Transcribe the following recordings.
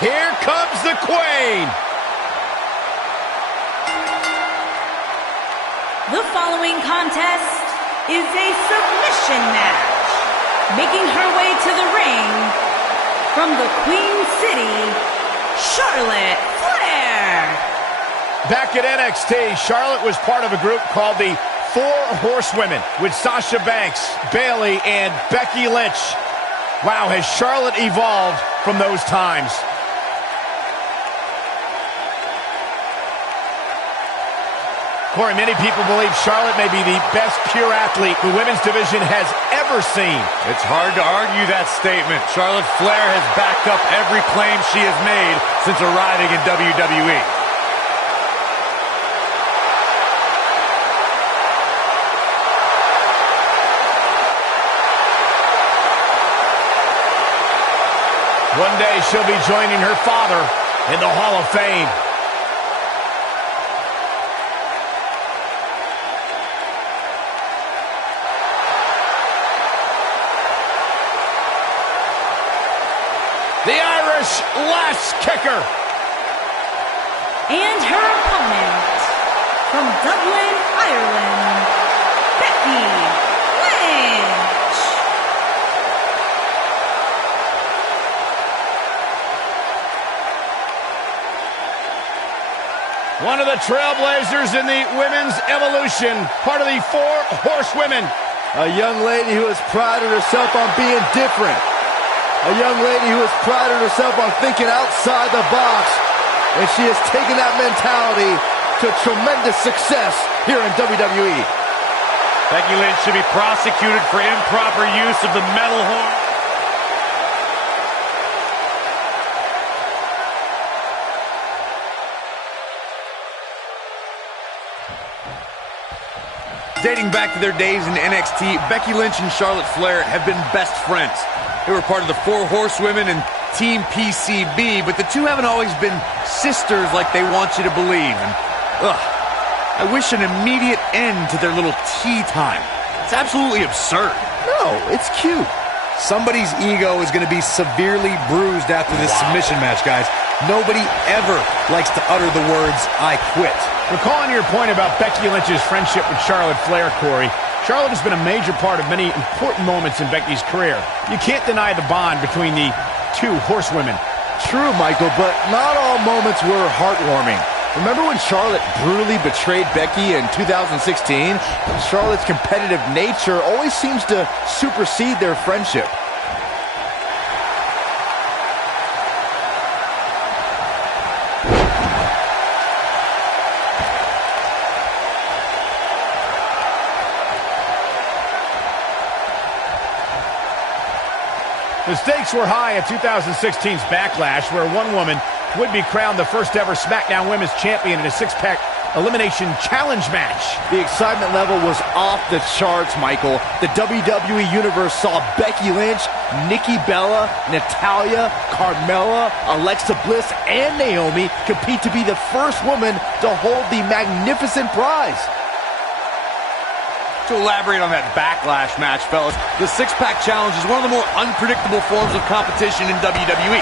Here comes the Queen. The following contest is a submission match. Making her way to the ring from the Queen City, Charlotte Flair. Back at NXT, Charlotte was part of a group called the Four Horsewomen with Sasha Banks, Bayley, and Becky Lynch. Wow, has Charlotte evolved from those times. Corey, many people believe Charlotte may be the best pure athlete the women's division has ever seen. It's hard to argue that statement. Charlotte Flair has backed up every claim she has made since arriving in WWE. One day she'll be joining her father in the Hall of Fame. The Irish lash kicker. And her opponent, from Dublin, Ireland, Becky Lynch. One of the trailblazers in the women's evolution, part of the Four Horsewomen. A young lady who has prided herself on being different. A young lady who has prided herself on thinking outside the box. And she has taken that mentality to tremendous success here in WWE. Becky Lynch should be prosecuted for improper use of the metal horn. Dating back to their days in NXT, Becky Lynch and Charlotte Flair have been best friends. They were part of the Four Horsewomen and Team PCB, but the two haven't always been sisters like they want you to believe. And, I wish an immediate end to their little tea time. It's absolutely absurd. No, it's cute. Somebody's ego is going to be severely bruised after this submission match, guys. Nobody ever likes to utter the words, "I quit." Recalling your point about Becky Lynch's friendship with Charlotte Flair, Corey, Charlotte has been a major part of many important moments in Becky's career. You can't deny the bond between the two horsewomen. True, Michael, but not all moments were heartwarming. Remember when Charlotte brutally betrayed Becky in 2016? Charlotte's competitive nature always seems to supersede their friendship. The stakes were high at 2016's Backlash, where one woman would be crowned the first ever SmackDown Women's Champion in a six-pack elimination challenge match. The excitement level was off the charts, Michael. The WWE Universe saw Becky Lynch, Nikki Bella, Natalya, Carmella, Alexa Bliss, and Naomi compete to be the first woman to hold the magnificent prize. To elaborate on that Backlash match, fellas, the six-pack challenge is one of the more unpredictable forms of competition in WWE.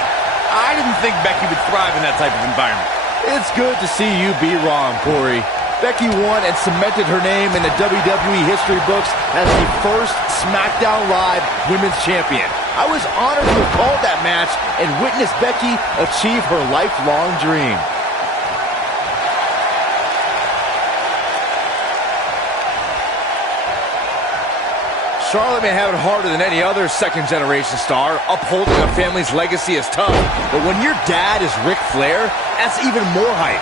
I didn't think Becky would thrive in that type of environment. It's good to see you be wrong, Corey. Becky won and cemented her name in the WWE history books as the first SmackDown Live Women's Champion. I was honored to have called that match and witnessed Becky achieve her lifelong dream. Charlotte may have it harder than any other second-generation star. Upholding a family's legacy is tough. But when your dad is Ric Flair, that's even more hype.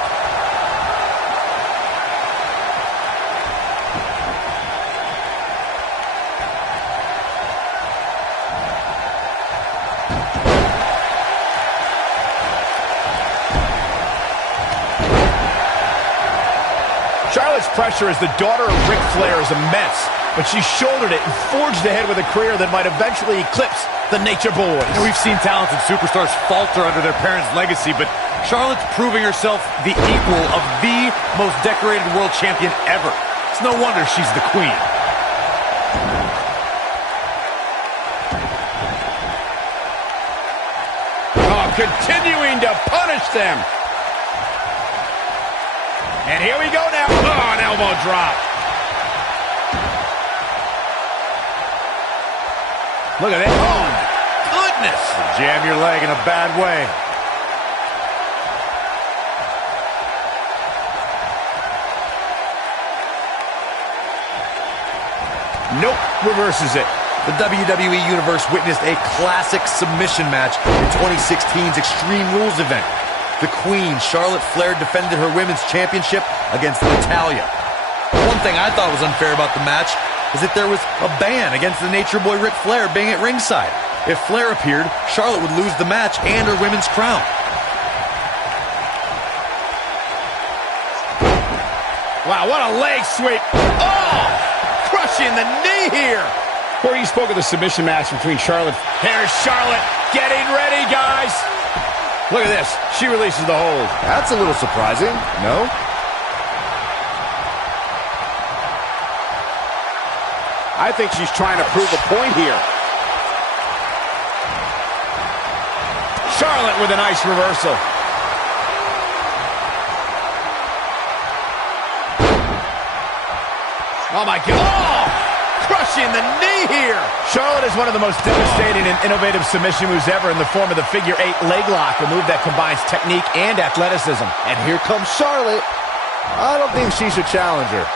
Charlotte's pressure as the daughter of Ric Flair is immense, but she shouldered it and forged ahead with a career that might eventually eclipse the Nature Boys. We've seen talented superstars falter under their parents' legacy, but Charlotte's proving herself the equal of the most decorated world champion ever. It's no wonder she's the queen. Oh, continuing to punish them. And here we go now. Oh, an elbow drop. Look at that. Oh, goodness. Jam your leg in a bad way. Nope, reverses it. The WWE Universe witnessed a classic submission match in 2016's Extreme Rules event. The Queen, Charlotte Flair, defended her women's championship against Natalya. One thing I thought was unfair about the match is that there was a ban against the Nature Boy Ric Flair being at ringside. If Flair appeared, Charlotte would lose the match and her women's crown. Wow, what a leg sweep. Oh, crushing the knee here. Corey, you spoke of the submission match between Charlotte. Here's Charlotte getting ready, guys. Look at this. She releases the hold. That's a little surprising, no? I think she's trying to prove a point here. Charlotte with a nice reversal. Oh, my God. Oh, crushing the knee here. Charlotte is one of the most devastating and innovative submission moves ever in the form of the figure 8 leg lock, a move that combines technique and athleticism. And here comes Charlotte. I don't think she should challenge her.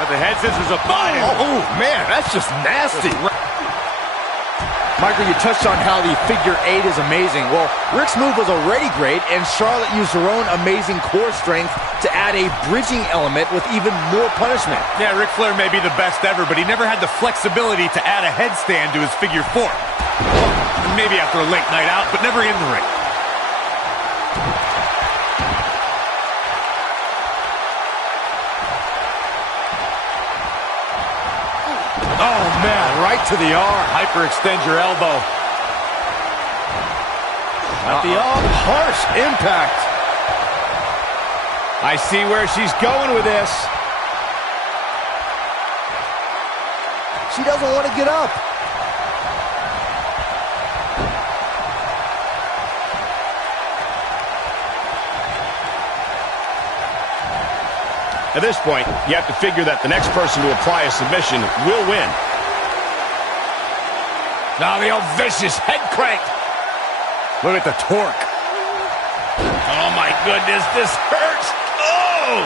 But the head scissors are fine. Oh, man, that's just nasty. Michael, you touched on how the figure 8 is amazing. Well, Ric's move was already great, and Charlotte used her own amazing core strength to add a bridging element with even more punishment. Yeah, Ric Flair may be the best ever, but he never had the flexibility to add a headstand to his figure 4. Maybe after a late night out, but never in the ring. Oh, man, right to the arm. Hyperextend your elbow. At the arm, harsh impact. I see where she's going with this. She doesn't want to get up. At this point, you have to figure that the next person to apply a submission will win. Now the old vicious head crank. Look at the torque. Oh, my goodness, this hurts. Oh!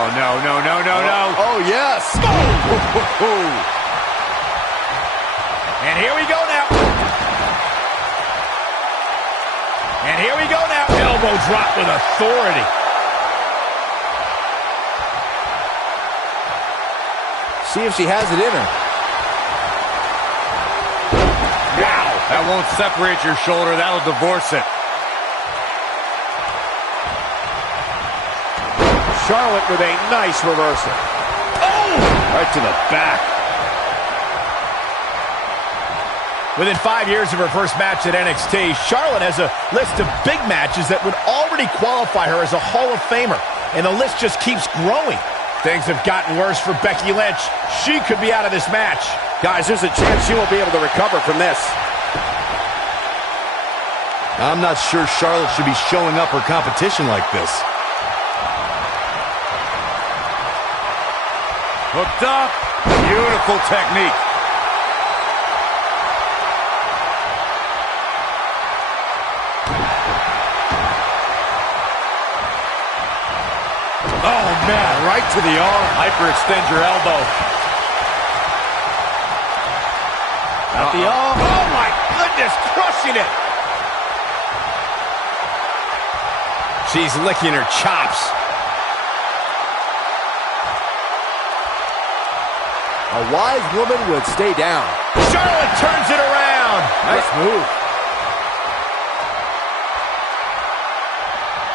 Oh, no, no, no, no, no. Oh, yes. Oh! And here we go now. And here we go now. Elbow drop with authority. See if she has it in her. Wow. That won't separate your shoulder. That'll divorce it. Charlotte with a nice reversal. Oh! Right to the back. Within 5 years of her first match at NXT, Charlotte has a list of big matches that would already qualify her as a Hall of Famer. And the list just keeps growing. Things have gotten worse for Becky Lynch. She could be out of this match. Guys, there's a chance she won't be able to recover from this. I'm not sure Charlotte should be showing up her competition like this. Hooked up. Beautiful technique. Oh, man, right to the arm. Hyperextend your elbow. At the arm. Oh, my goodness, crushing it. She's licking her chops. A wise woman would stay down. Charlotte turns it around. Nice move.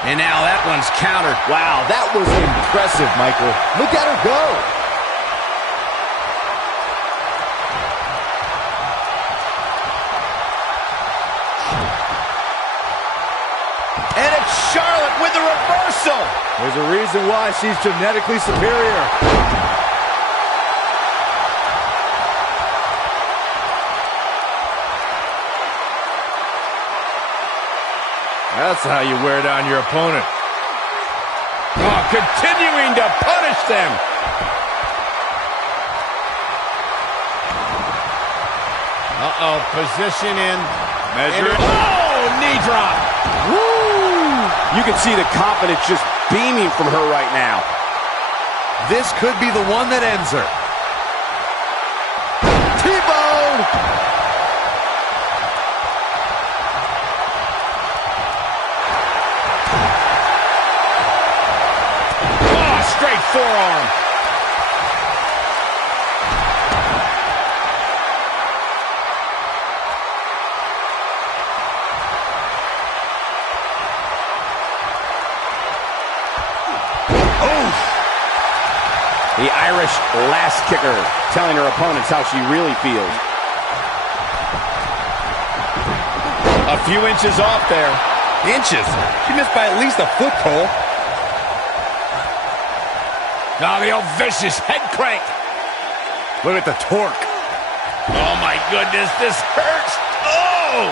And now that one's countered. Wow, that was impressive, Michael. Look at her go. And it's Charlotte with the reversal. There's a reason why she's genetically superior. That's how you wear down your opponent. Oh, continuing to punish them. Uh-oh, position in. Measure. Oh, knee drop. Woo! You can see the confidence just beaming from her right now. This could be the one that ends her. T-bone! Straight forearm. Oof. The Irish last kicker telling her opponents how she really feels. A few inches off there. Inches? She missed by at least a foot, Cole. Now the old vicious head crank. Look at the torque. Oh my goodness, this hurts. Oh!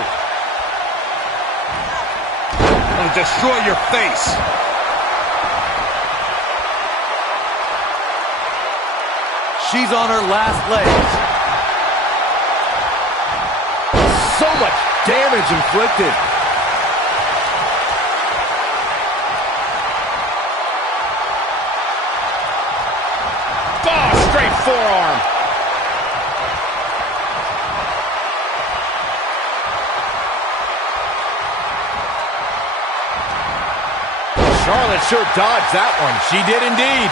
It'll destroy your face. She's on her last legs. So much damage inflicted. Straight forearm. Charlotte sure dodged that one. She did indeed.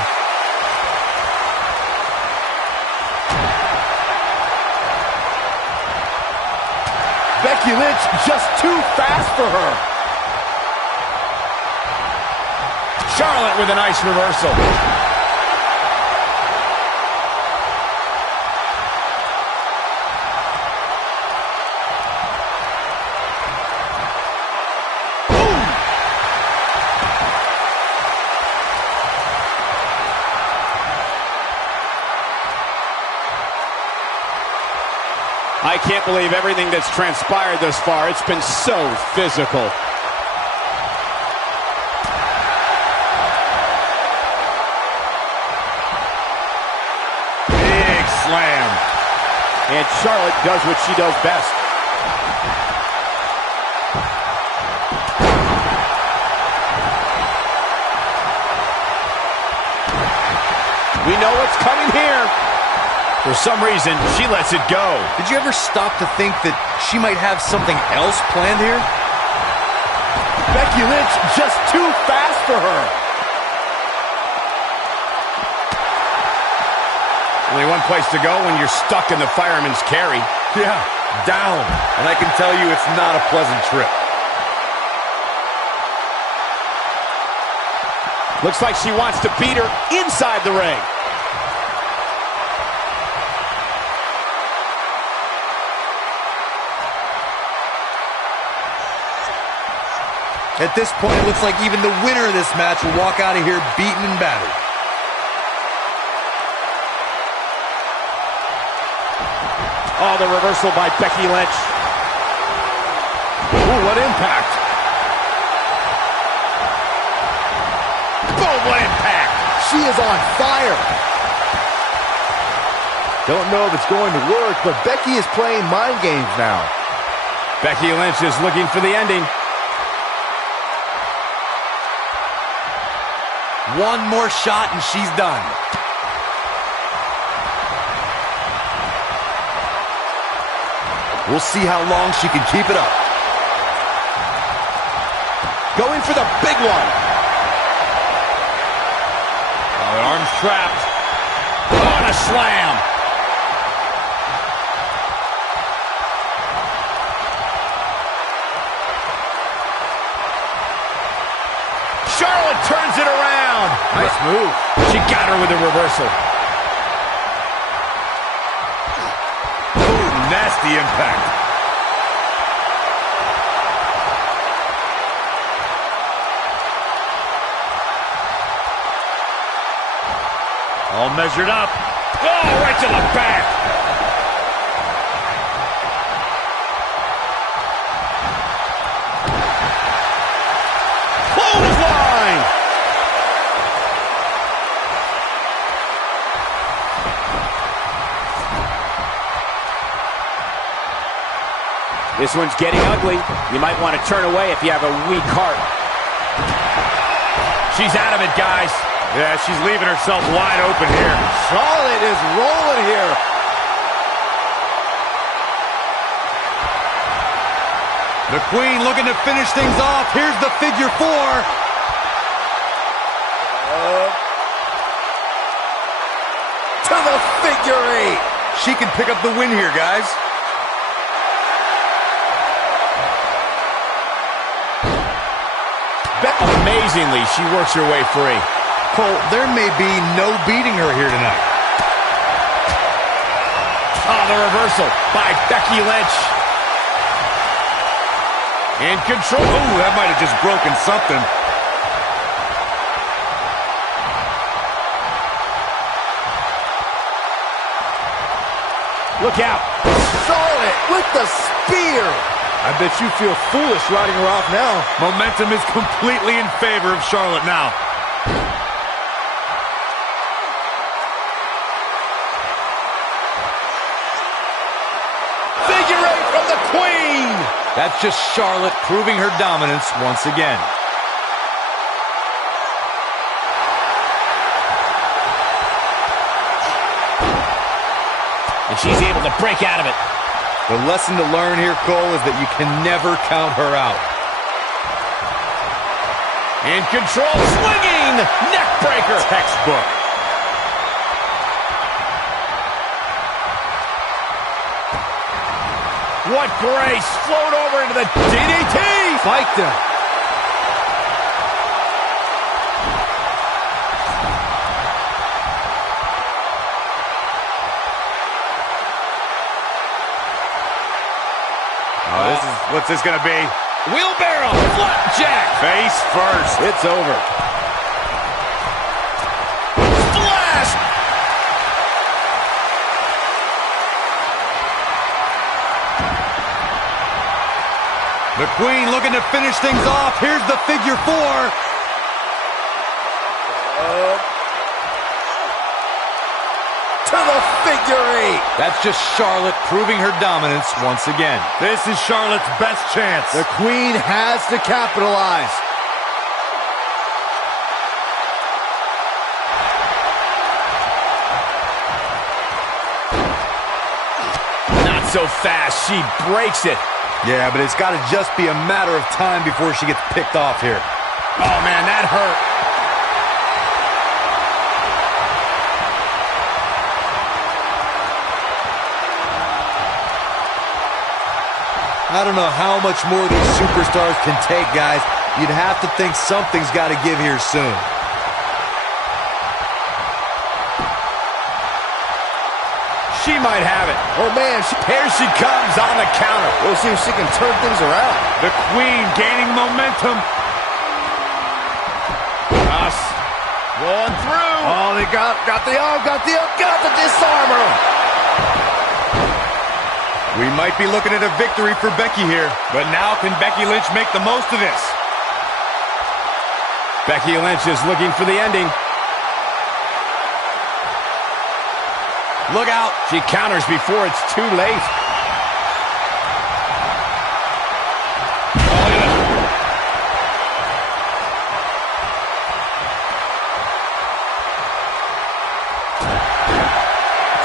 Becky Lynch just too fast for her. Charlotte with a nice reversal. I can't believe everything that's transpired thus far. It's been so physical. Big slam. And Charlotte does what she does best. We know what's coming here. For some reason, she lets it go. Did you ever stop to think that she might have something else planned here? Becky Lynch just too fast for her. Only one place to go when you're stuck in the fireman's carry. Yeah, down. And I can tell you it's not a pleasant trip. Looks like she wants to beat her inside the ring. At this point, it looks like even the winner of this match will walk out of here beaten and battered. Oh, the reversal by Becky Lynch. Ooh, what impact. Boom, what impact. She is on fire. Don't know if it's going to work, but Becky is playing mind games now. Becky Lynch is looking for the ending. One more shot and she's done. We'll see how long she can keep it up. Going for the big one. Oh, the arm's trapped. Oh, and a slam. Charlotte turns it around. Nice move. She got her with a reversal. Ooh, nasty impact. All measured up. Oh, right to the back. Clothesline. This one's getting ugly. You might want to turn away if you have a weak heart. She's out of it, guys. Yeah, she's leaving herself wide open here. Charlotte is rolling here. The Queen looking to finish things off. Here's the figure 4. To the figure 8. She can pick up the win here, guys. Amazingly, she works her way free. Cole, there may be no beating her here tonight. Oh, the reversal by Becky Lynch. In control. Ooh, that might have just broken something. Look out. Charlotte with the spear. I bet you feel foolish riding her off now. Momentum is completely in favor of Charlotte now. Figure 8 from the Queen. That's just Charlotte proving her dominance once again. And she's able to break out of it. The lesson to learn here, Cole, is that you can never count her out. In control, swinging, neck breaker. Textbook. What grace, float over into the DDT. Fight them. What's this gonna be? Wheelbarrow, flapjack. Face first. It's over. Splash. The Queen looking to finish things off. Here's the figure 4. To the figure 8. That's just Charlotte proving her dominance once again. This is Charlotte's best chance. The Queen has to capitalize. Not so fast, she breaks it. Yeah, but it's got to just be a matter of time before she gets picked off here. Oh man, that hurt. I don't know how much more these superstars can take, guys. You'd have to think something's got to give here soon. She might have it. Oh man, Here she comes on the counter. we'll see if she can turn things around. The Queen gaining momentum. Us rolling through. Oh, they got the arm, got the disarmer. We might be looking at a victory for Becky here. But now can Becky Lynch make the most of this? Becky Lynch is looking for the ending. Look out. She counters before it's too late. Oh, look at this.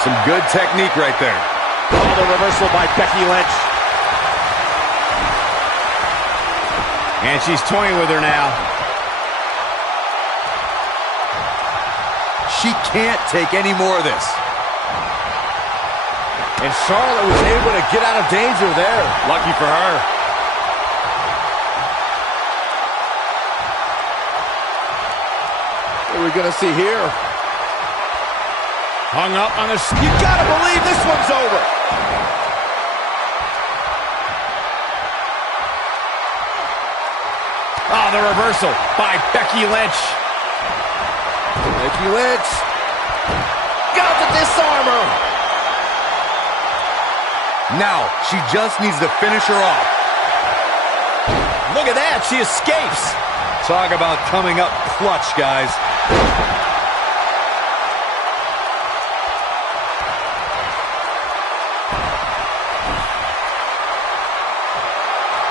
Some good technique right there. Oh, the reversal by Becky Lynch. And she's toying with her now. She can't take any more of this. And Charlotte was able to get out of danger there. Lucky for her. What are we going to see here? Hung up on the... You got to believe this one's over. Oh, the reversal by Becky Lynch. Becky Lynch. got the disarmer. Now, she just needs to finish her off. Look at that, she escapes. Talk about coming up clutch, guys.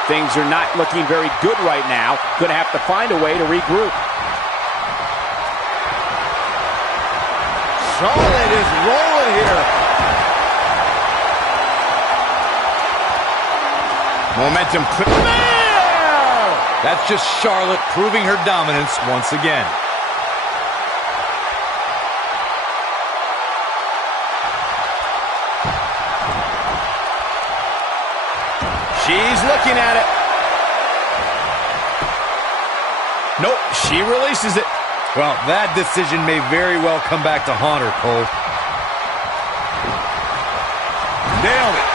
Things are not looking very good right now. Gonna have to find a way to regroup. Charlotte is rolling here. Momentum. That's just Charlotte proving her dominance once again. She's looking at it. Nope, she releases it. Well, that decision may very well come back to haunt her, Cole. Nailed it.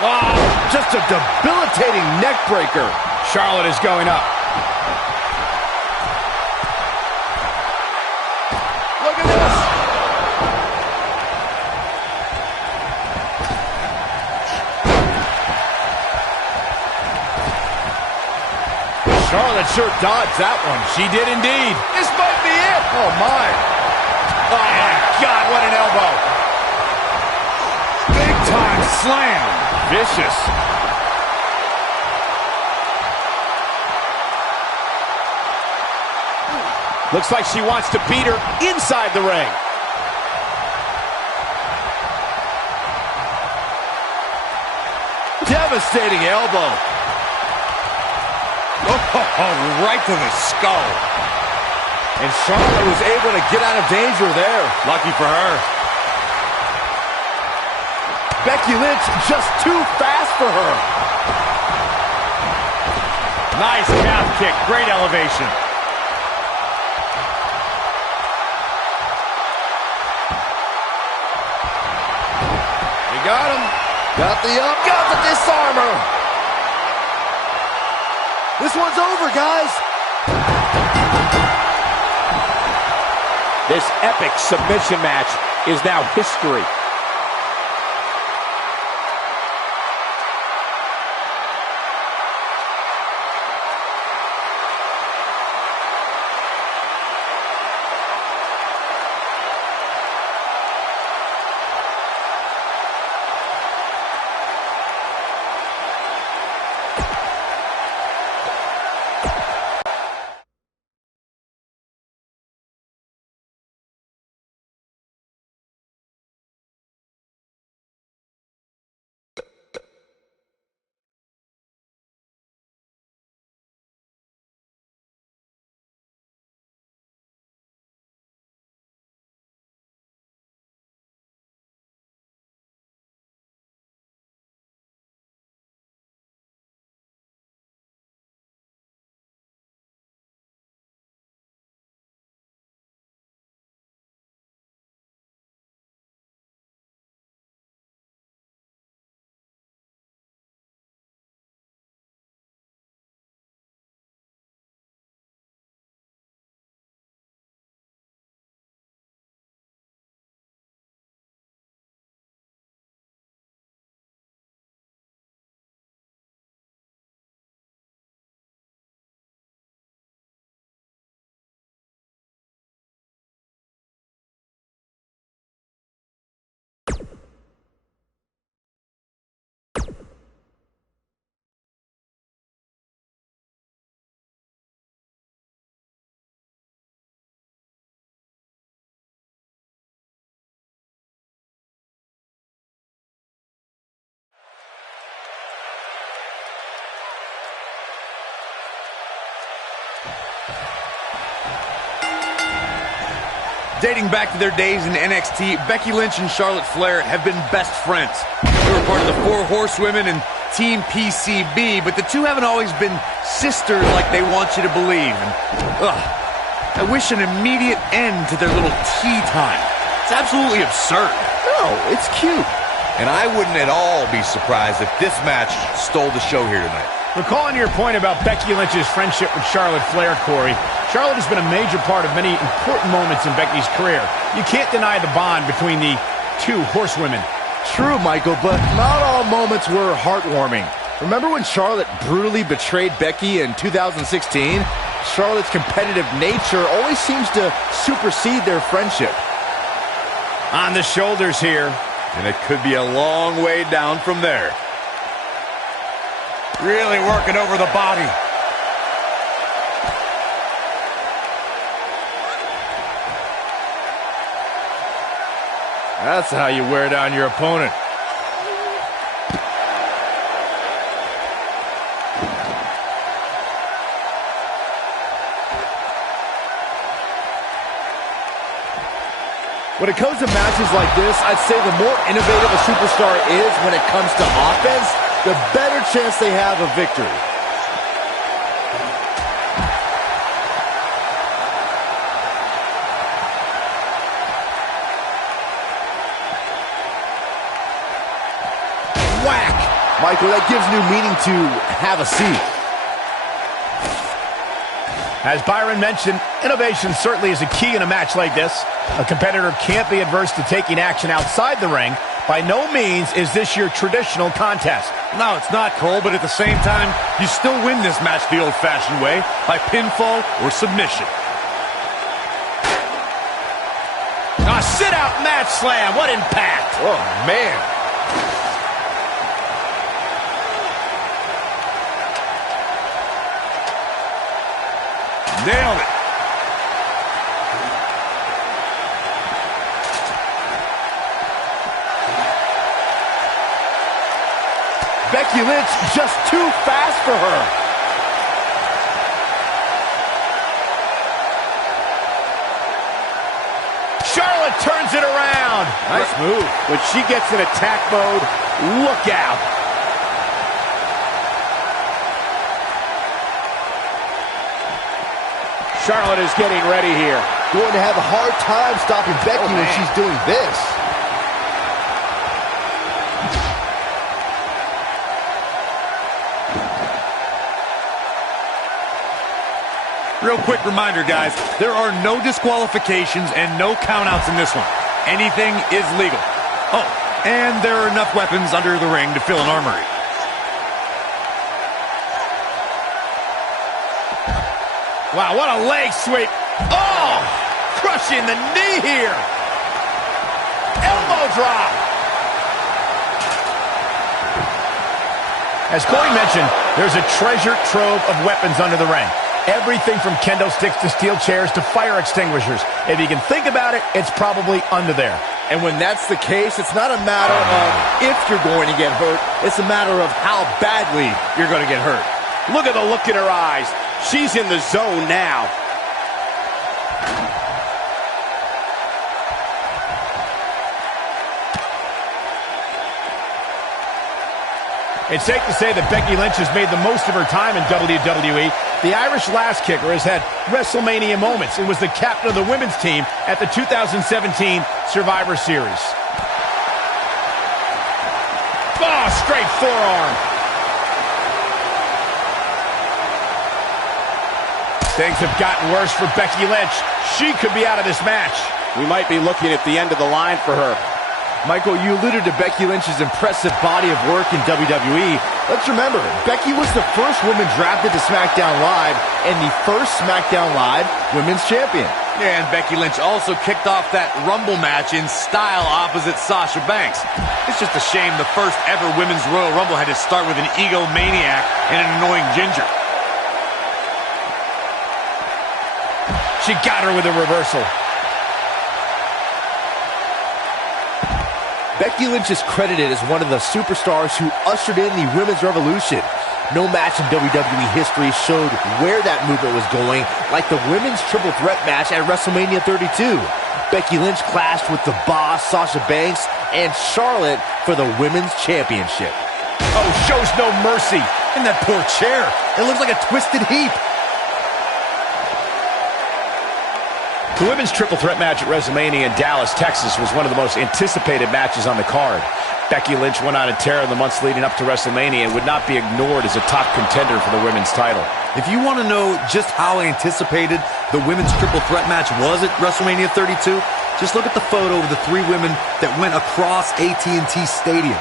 Wow, just a debilitating neck breaker. Charlotte is going up. Look at this. Charlotte sure dodged that one. She did indeed. This might be it. Oh, my. Oh, my God, what an elbow. Big time slam. Vicious. Looks like she wants to beat her inside the ring. Devastating elbow. Oh, right to the skull. And Charlotte was able to get out of danger there. Lucky for her. Becky Lynch just too fast for her. Nice calf kick. Great elevation. We got him. Got the up. Got the disarmer. This one's over, guys. This epic submission match is now history. Dating back to their days in NXT, Becky Lynch and Charlotte Flair have been best friends. They were part of the Four Horsewomen and Team PCB, but the two haven't always been sisters like they want you to believe. And, I wish an immediate end to their little tea time. It's absolutely absurd. No, it's cute. And I wouldn't at all be surprised if this match stole the show here tonight. Recalling your point about Becky Lynch's friendship with Charlotte Flair, Corey, Charlotte has been a major part of many important moments in Becky's career. You can't deny the bond between the two horsewomen. True, Michael, but not all moments were heartwarming. Remember when Charlotte brutally betrayed Becky in 2016? Charlotte's competitive nature always seems to supersede their friendship. On the shoulders here. And it could be a long way down from there. Really working over the body. That's how you wear down your opponent. When it comes to matches like this, I'd say the more innovative a superstar is when it comes to offense, the better chance they have of victory. Whack! Michael, that gives new meaning to have a seat. As Byron mentioned, innovation certainly is a key in a match like this. A competitor can't be adverse to taking action outside the ring. By no means is this your traditional contest. No, it's not, Cole, but at the same time, you still win this match the old-fashioned way, by pinfall or submission. A sit-out match slam. What impact! Oh, man. Nailed it. Becky Lynch just too fast for her. Charlotte turns it around. Nice move. When she gets in attack mode, look out. Charlotte is getting ready here. Going to have a hard time stopping Becky when she's doing this. Real quick reminder, guys, there are no disqualifications and no countouts in this one. Anything is legal. Oh, and there are enough weapons under the ring to fill an armory. Wow, what a leg sweep. Oh, crushing the knee here. Elbow drop. As Corey mentioned, there's a treasure trove of weapons under the ring. Everything from kendo sticks to steel chairs to fire extinguishers. If you can think about it, it's probably under there. And when that's the case, it's not a matter of if you're going to get hurt. It's a matter of how badly you're going to get hurt. Look at the look in her eyes. She's in the zone now. It's safe to say that Becky Lynch has made the most of her time in WWE. The Irish Lass Kicker has had Wrestlemania moments and was the captain of the women's team at the 2017 Survivor Series. Oh, straight forearm. Things have gotten worse for Becky Lynch. She could be out of this match. We might be looking at the end of the line for her. Michael, you alluded to Becky Lynch's impressive body of work in WWE. Let's remember, Becky was the first woman drafted to SmackDown Live and the first SmackDown Live Women's Champion. Yeah, and Becky Lynch also kicked off that Rumble match in style opposite Sasha Banks. It's just a shame the first ever Women's Royal Rumble had to start with an egomaniac and an annoying ginger. She got her with a reversal. Becky Lynch is credited as one of the superstars who ushered in the Women's Revolution. No match in WWE history showed where that movement was going, like the Women's Triple Threat match at WrestleMania 32. Becky Lynch clashed with the Boss, Sasha Banks, and Charlotte for the Women's Championship. Oh, shows no mercy. And that poor chair. It looks like a twisted heap. The women's triple threat match at Wrestlemania in Dallas, Texas was one of the most anticipated matches on the card. Becky Lynch went on a tear in the months leading up to Wrestlemania and would not be ignored as a top contender for the women's title. If you want to know just how anticipated the women's triple threat match was at WrestleMania 32, just look at the photo of the three women that went across AT&T Stadium.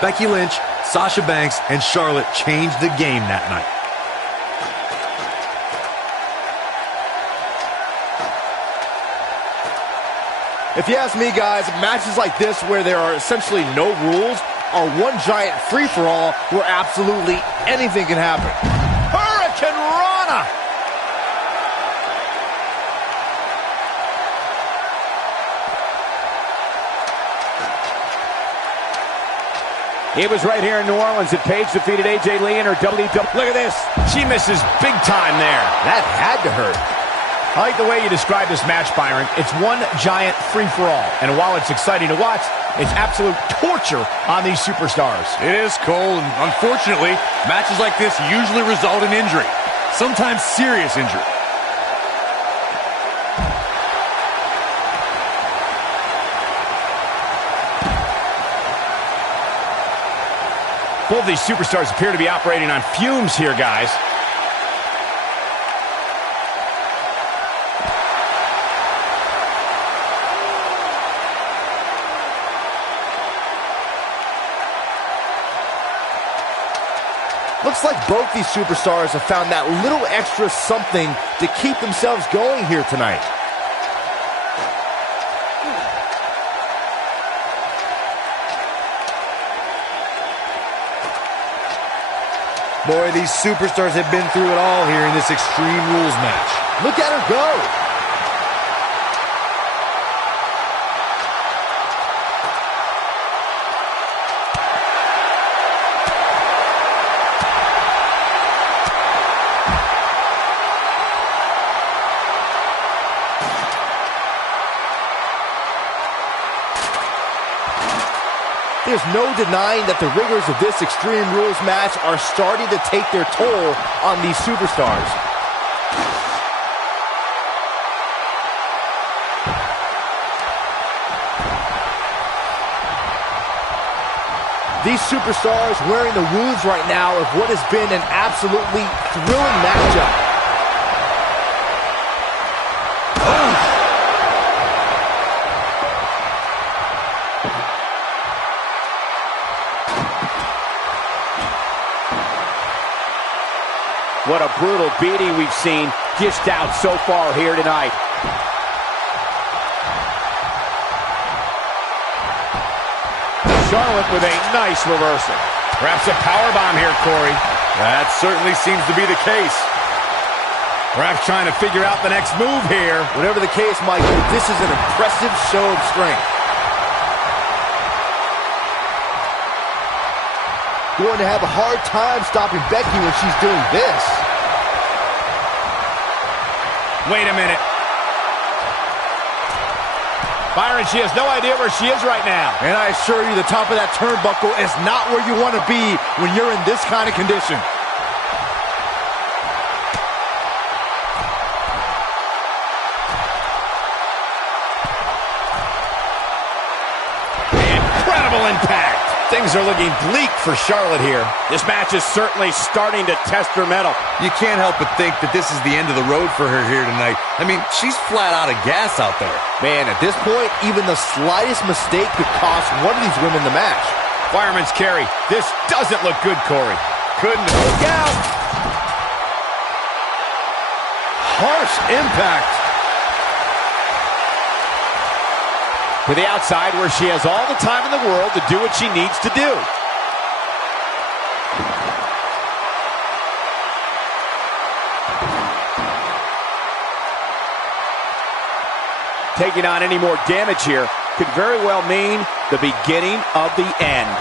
Becky Lynch, Sasha Banks, and Charlotte changed the game that night. If you ask me, guys, matches like this where there are essentially no rules are one giant free-for-all where absolutely anything can happen. Hurricane Rana! It was right here in New Orleans that Paige defeated AJ Lee in her WWE. Look at this. She misses big time there. That had to hurt. I like the way you describe this match, Byron. It's one giant free-for-all. And while it's exciting to watch, it's absolute torture on these superstars. It is, Cole, and unfortunately, matches like this usually result in injury. Sometimes serious injury. Both these superstars appear to be operating on fumes here, guys. Looks like both these superstars have found that little extra something to keep themselves going here tonight. Boy, these superstars have been through it all here in this Extreme Rules match. Look at her go. There's no denying that the rigors of this Extreme Rules match are starting to take their toll on these superstars. These superstars wearing the wounds right now of what has been an absolutely thrilling matchup. What a brutal beating we've seen dished out so far here tonight. Charlotte with a nice reversal. Perhaps a powerbomb here, Corey. That certainly seems to be the case. Perhaps trying to figure out the next move here. Whatever the case, Michael, this is an impressive show of strength. Going to have a hard time stopping Becky when she's doing this. Wait a minute. Byron, she has no idea where she is right now. And I assure you, the top of that turnbuckle is not where you want to be when you're in this kind of condition. Incredible impact. Things are looking bleak for Charlotte here. This match is certainly starting to test her mettle. You can't help but think that this is the end of the road for her here tonight. I mean, she's flat out of gas out there. Man, at this point, even the slightest mistake could cost one of these women the match. Fireman's carry. This doesn't look good, Corey. Couldn't look out. Harsh impact. To the outside where she has all the time in the world to do what she needs to do. Taking on any more damage here could very well mean the beginning of the end.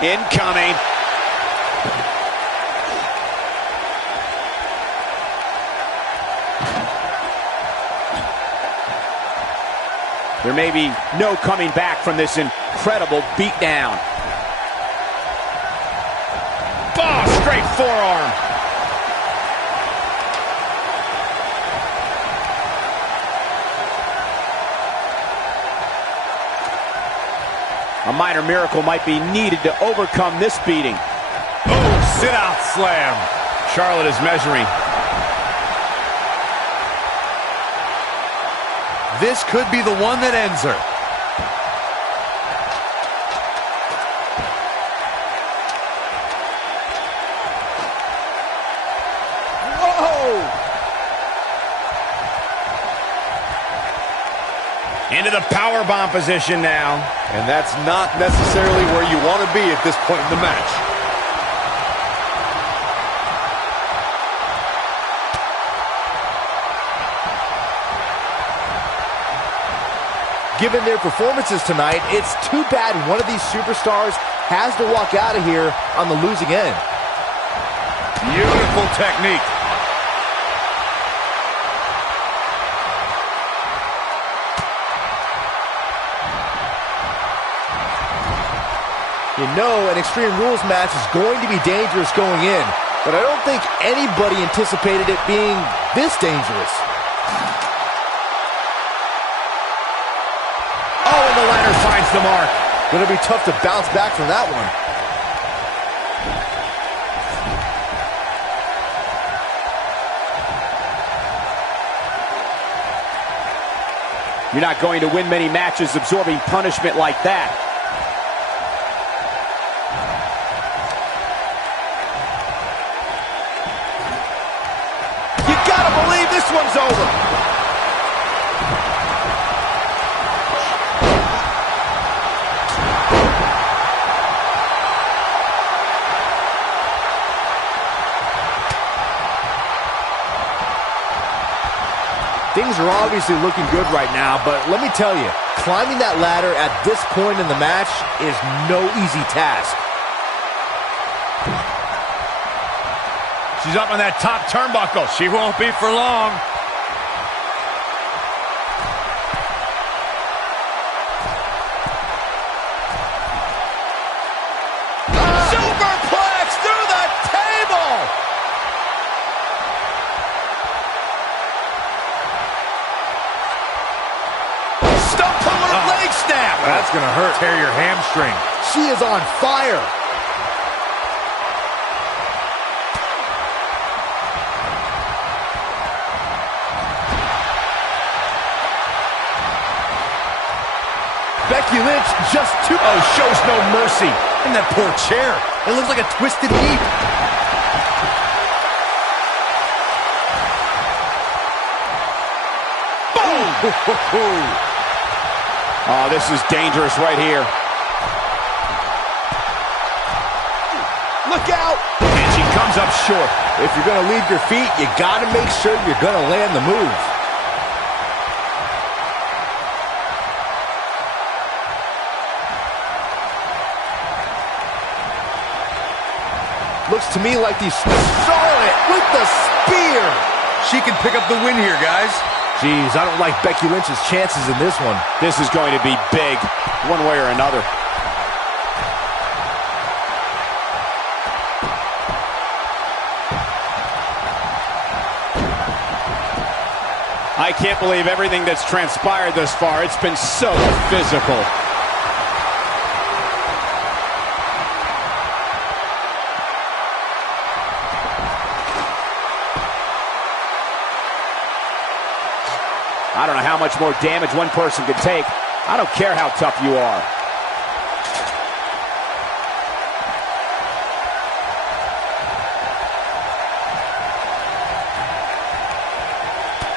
Incoming. There may be no coming back from this incredible beatdown. forearm. A minor miracle might be needed to overcome this beating. Oh, sit-out slam. Charlotte is measuring. This could be the one that ends her. Into the powerbomb position now. And that's not necessarily where you want to be at this point in the match. Given their performances tonight, it's too bad one of these superstars has to walk out of here on the losing end. Beautiful technique. You know an Extreme Rules match is going to be dangerous going in, but I don't think anybody anticipated it being this dangerous. Oh, and the ladder finds the mark. Gonna be tough to bounce back from that one. You're not going to win many matches absorbing punishment like that. This one's over. Things are obviously looking good right now, but let me tell you, climbing that ladder at this point in the match is no easy task. She's up on that top turnbuckle. She won't be for long. Superplex through the table! Stump pulling a leg snap. That's gonna hurt. Tear your hamstring. She is on fire. Becky Lynch just too... Oh, shows no mercy. And that poor chair. It looks like a twisted heap. Boom! Oh, this is dangerous right here. Look out! And she comes up short. If you're going to leave your feet, you got to make sure you're going to land the move. Looks to me like these... Charlotte with the spear! She can pick up the win here, guys. Jeez, I don't like Becky Lynch's chances in this one. This is going to be big, one way or another. I can't believe everything that's transpired thus far. It's been so physical. I don't know how much more damage one person could take. I don't care how tough you are.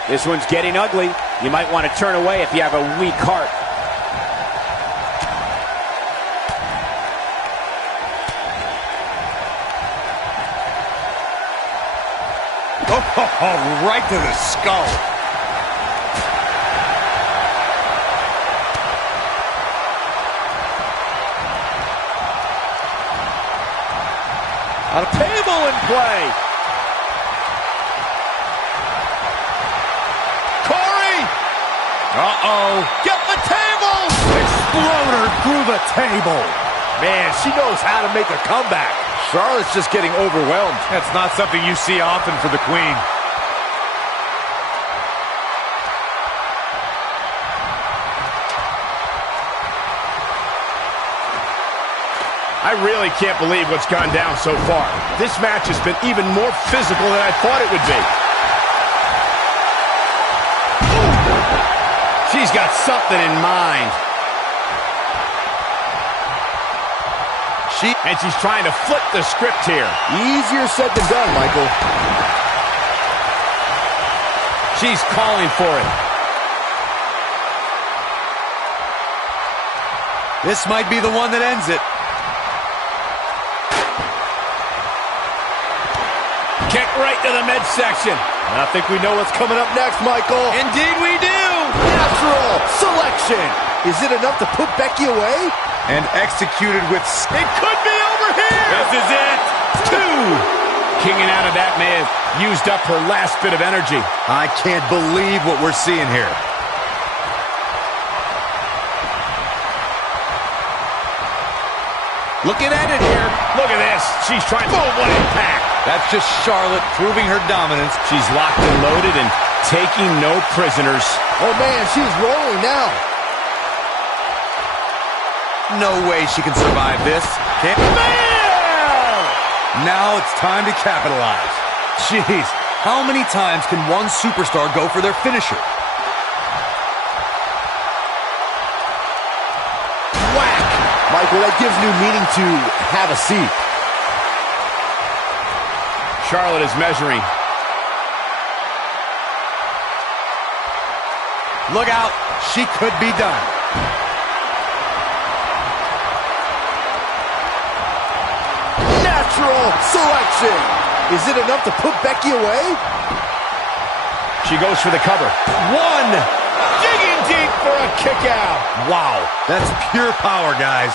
This one's getting ugly. You might want to turn away if you have a weak heart. Oh, right to the skull. A table in play. Corey! Uh-oh. Get the table! Exploder through the table. Man, she knows how to make a comeback. Charlotte's just getting overwhelmed. That's not something you see often for the Queen. I really can't believe what's gone down so far. This match has been even more physical than I thought it would be. She's got something in mind. And she's trying to flip the script here. Easier said than done, Michael. She's calling for it. This might be the one that ends it. Kick right to the midsection. I think we know what's coming up next, Michael. Indeed we do. Natural selection. Is it enough to put Becky away? And executed with... It could be over here. This is it. 2. Kicking out of that may have used up her last bit of energy. I can't believe what we're seeing here. Looking at it here. Look at this. She's trying. Boom, what impact. That's just Charlotte proving her dominance. She's locked and loaded and taking no prisoners. Oh, man, she's rolling now. No way she can survive this. Can't. Bam! Now it's time to capitalize. Jeez, how many times can one superstar go for their finisher? Whack! Michael, that gives new meaning to have a seat. Charlotte is measuring. Look out, she could be done. Natural selection. Is it enough to put Becky away? She goes for the cover. 1. Digging deep for a kick out. Wow, that's pure power, guys.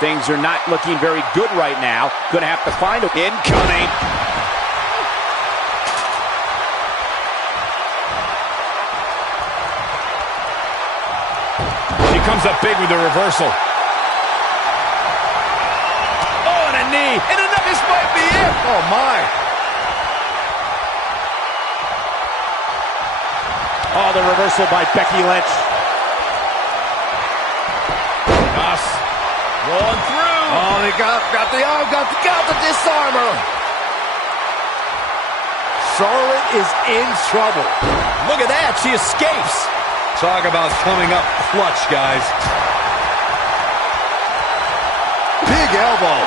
Things are not looking very good right now. Gonna have to find it. Incoming. She comes up big with the reversal. Oh, and a knee. And another. This might be it. Oh, my. Oh, the reversal by Becky Lynch. Rolling through. Oh, they got the arm, got the disarmer. Charlotte is in trouble. Look at that. She escapes. Talk about coming up clutch, guys. Big elbow.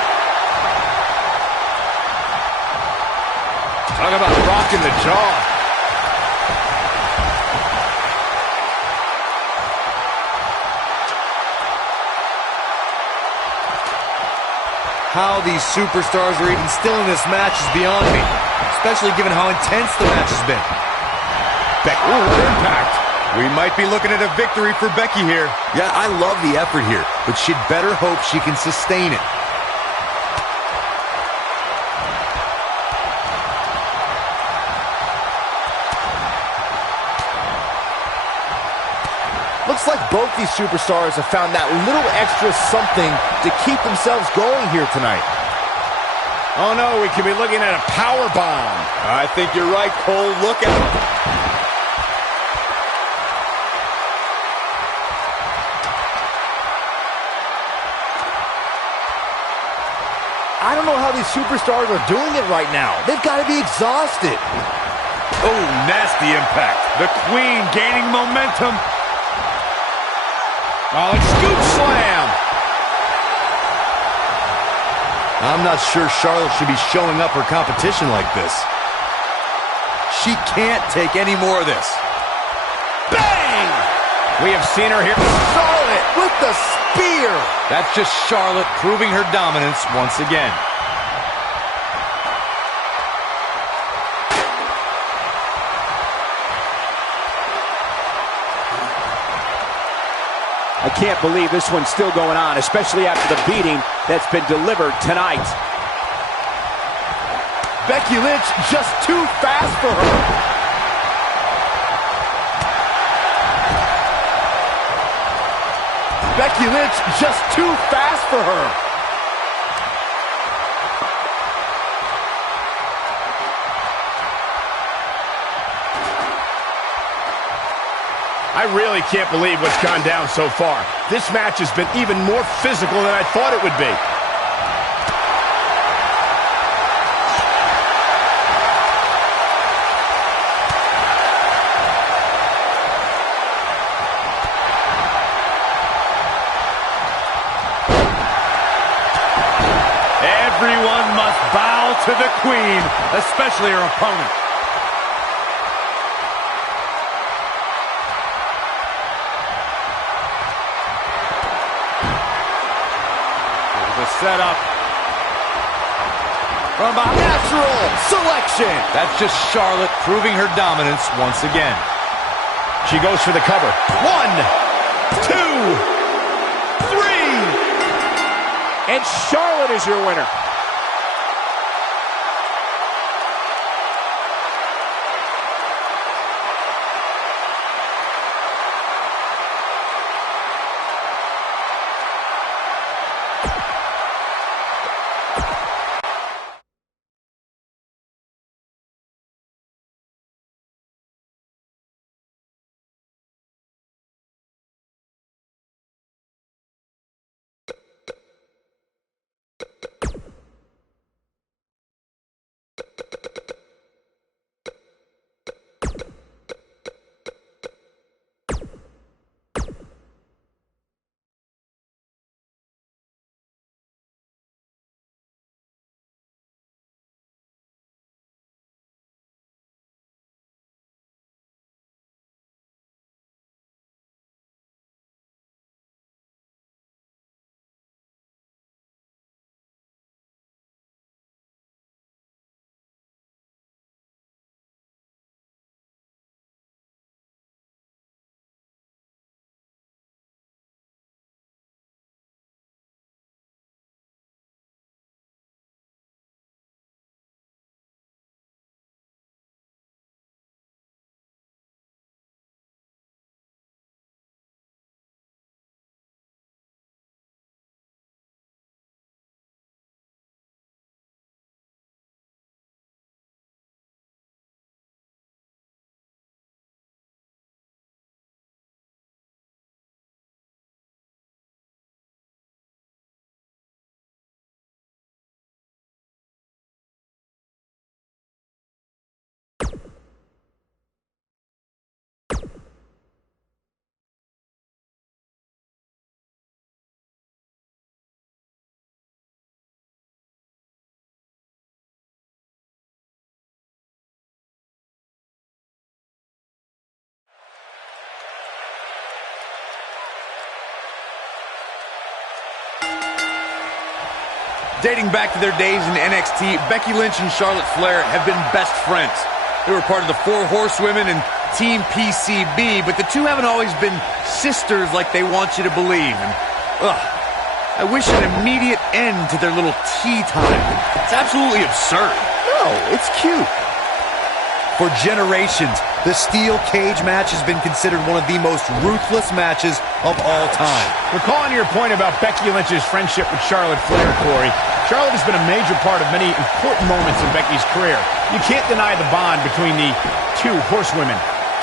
Talk about rocking the jaw. How these superstars are even still in this match is beyond me, especially given how intense the match has been. Ooh, what impact. We might be looking at a victory for Becky here. Yeah, I love the effort here, but she'd better hope she can sustain it. Looks like both these superstars have found that little extra something to keep themselves going here tonight. Oh, no, we could be looking at a power bomb. I think you're right, Cole. Look out. I don't know how these superstars are doing it right now. They've got to be exhausted. Oh, nasty impact. The Queen gaining momentum. Oh, it's scoop slam. I'm not sure Charlotte should be showing up her competition like this. She can't take any more of this. Bang! We have seen her here. Charlotte with the spear. That's just Charlotte proving her dominance once again. I can't believe this one's still going on, especially after the beating that's been delivered tonight. Becky Lynch just too fast for her. Becky Lynch just too fast for her. I really can't believe what's gone down so far. This match has been even more physical than I thought it would be. Everyone must bow to the queen, especially her opponent. Set up from a Natural selection. That's just Charlotte proving her dominance once again. She goes for the cover. 1, 2, 3. And Charlotte is your winner. Dating back to their days in NXT, Becky Lynch and Charlotte Flair have been best friends. They were part of the Four Horsewomen and Team PCB, but the two haven't always been sisters like they want you to believe. And, I wish an immediate end to their little tea time. It's absolutely absurd. No, it's cute. For generations, the steel cage match has been considered one of the most ruthless matches of all time. Recalling your point about Becky Lynch's friendship with Charlotte Flair, Corey, Charlotte has been a major part of many important moments in Becky's career. You can't deny the bond between the two horsewomen.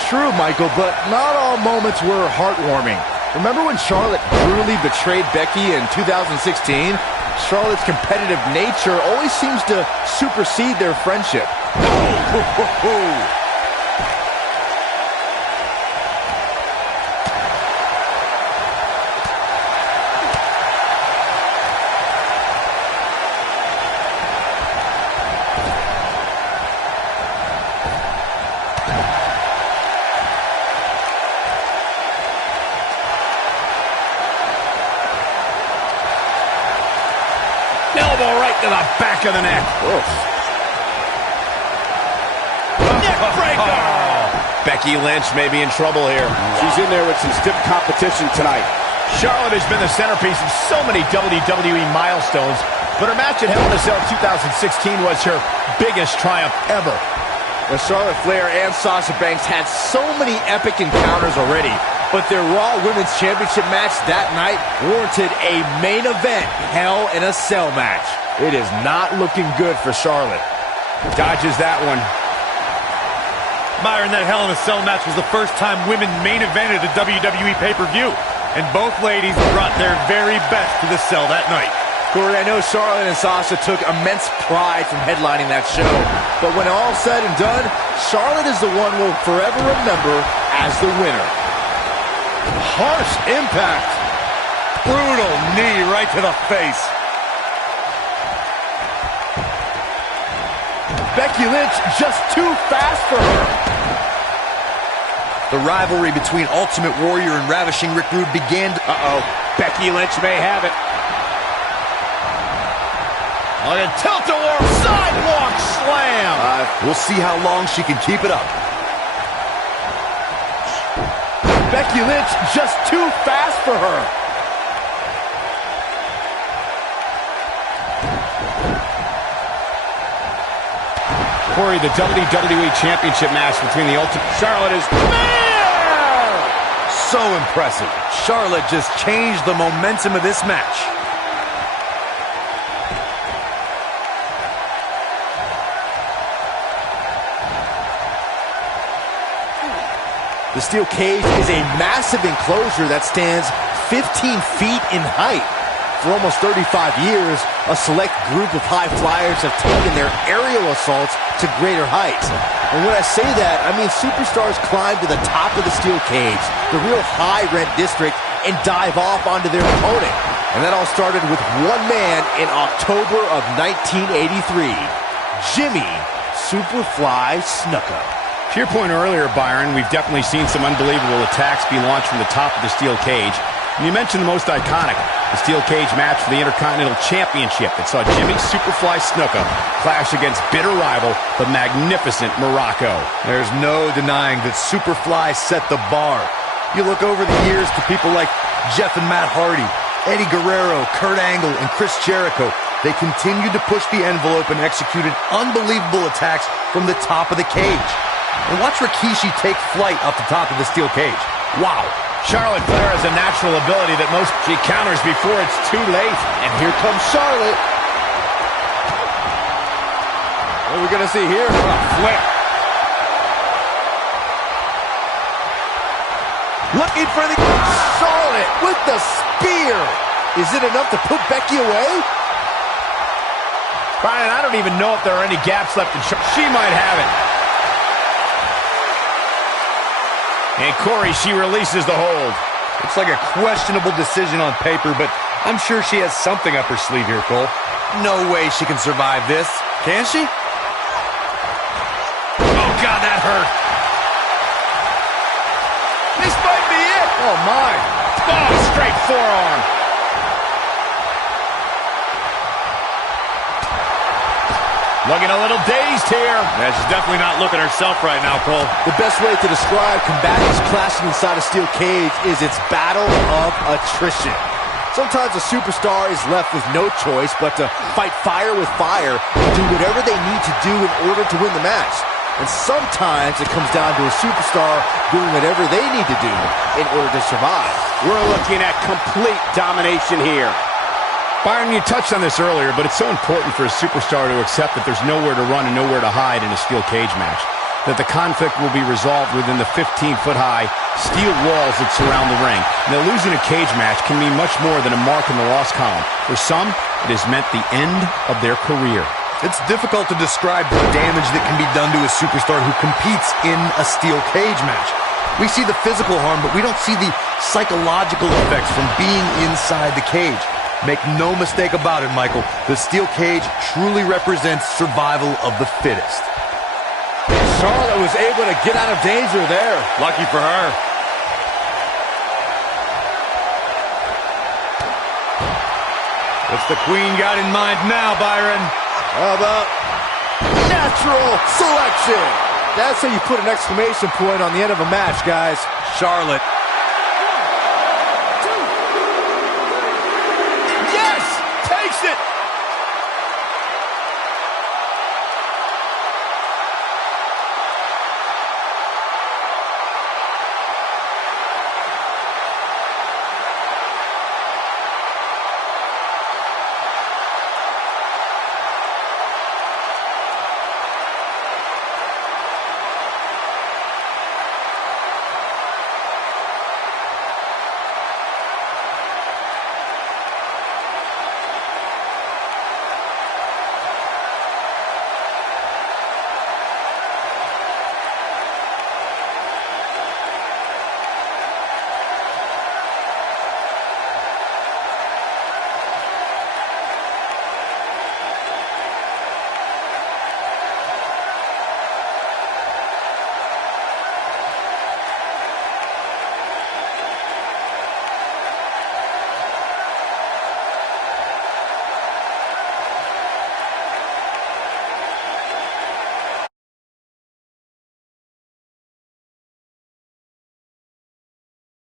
True, Michael, but not all moments were heartwarming. Remember when Charlotte brutally betrayed Becky in 2016? Charlotte's competitive nature always seems to supersede their friendship. Elbow right to the back of the neck. Neck breaker. Becky Lynch may be in trouble here. She's in there with some stiff competition tonight. Charlotte has been the centerpiece of so many WWE milestones, but her match at Hell in a Cell 2016 was her biggest triumph ever. Well, Charlotte Flair and Sasha Banks had so many epic encounters already. But their Raw Women's Championship match that night warranted a main event Hell in a Cell match. It is not looking good for Charlotte. Dodges that one. Byron, that Hell in a Cell match was the first time women main evented a WWE pay-per-view. And both ladies brought their very best to the cell that night. Corey, I know Charlotte and Sasha took immense pride from headlining that show. But when all said and done, Charlotte is the one we'll forever remember as the winner. Harsh impact. Brutal knee right to the face. Becky Lynch just too fast for her. The rivalry between Ultimate Warrior and Ravishing Rick Rude began to... Becky Lynch may have it. On a tilt-a-whirl sidewalk slam. We'll see how long she can keep it up. Becky Lynch just too fast for her. Corey, the WWE Championship match between the Ultimate Charlotte is there! So impressive. Charlotte just changed the momentum of this match. The steel cage is a massive enclosure that stands 15 feet in height. For almost 35 years, a select group of high flyers have taken their aerial assaults to greater heights. And when I say that, I mean superstars climb to the top of the steel cage, the real high-rent district, and dive off onto their opponent. And that all started with one man in October of 1983, Jimmy Superfly Snuka. To your point earlier, Byron, we've definitely seen some unbelievable attacks be launched from the top of the steel cage. And you mentioned the most iconic, the steel cage match for the Intercontinental Championship that saw Jimmy Superfly Snuka clash against bitter rival, the magnificent Morocco. There's no denying that Superfly set the bar. You look over the years to people like Jeff and Matt Hardy, Eddie Guerrero, Kurt Angle, and Chris Jericho. They continued to push the envelope and executed unbelievable attacks from the top of the cage. And watch Rikishi take flight off the top of the steel cage. Wow. Charlotte Flair has a natural ability that she counters before it's too late. And here comes Charlotte. What are we going to see here? What a flip. Looking for the... Charlotte with the spear. Is it enough to put Becky away? Brian, I don't even know if there are any gaps left in Charlotte. She might have it. And Corey, she releases the hold. It's like a questionable decision on paper, but I'm sure she has something up her sleeve here, Cole. No way she can survive this. Can she? Oh, God, that hurt. This might be it. Oh, my. Oh, straight forearm. Looking a little dazed here. Yeah, she's definitely not looking herself right now, Cole. The best way to describe combatants clashing inside a steel cage is its battle of attrition. Sometimes a superstar is left with no choice but to fight fire with fire and do whatever they need to do in order to win the match. And sometimes it comes down to a superstar doing whatever they need to do in order to survive. We're looking at complete domination here. Byron, you touched on this earlier, but it's so important for a superstar to accept that there's nowhere to run and nowhere to hide in a steel cage match. That the conflict will be resolved within the 15-foot-high steel walls that surround the ring. And that losing a cage match can mean much more than a mark in the loss column. For some, it has meant the end of their career. It's difficult to describe the damage that can be done to a superstar who competes in a steel cage match. We see the physical harm, but we don't see the psychological effects from being inside the cage. Make no mistake about it, Michael. The steel cage truly represents survival of the fittest. Charlotte was able to get out of danger there. Lucky for her. What's the Queen got in mind now, Byron? How about natural selection? That's how you put an exclamation point on the end of a match, guys. Charlotte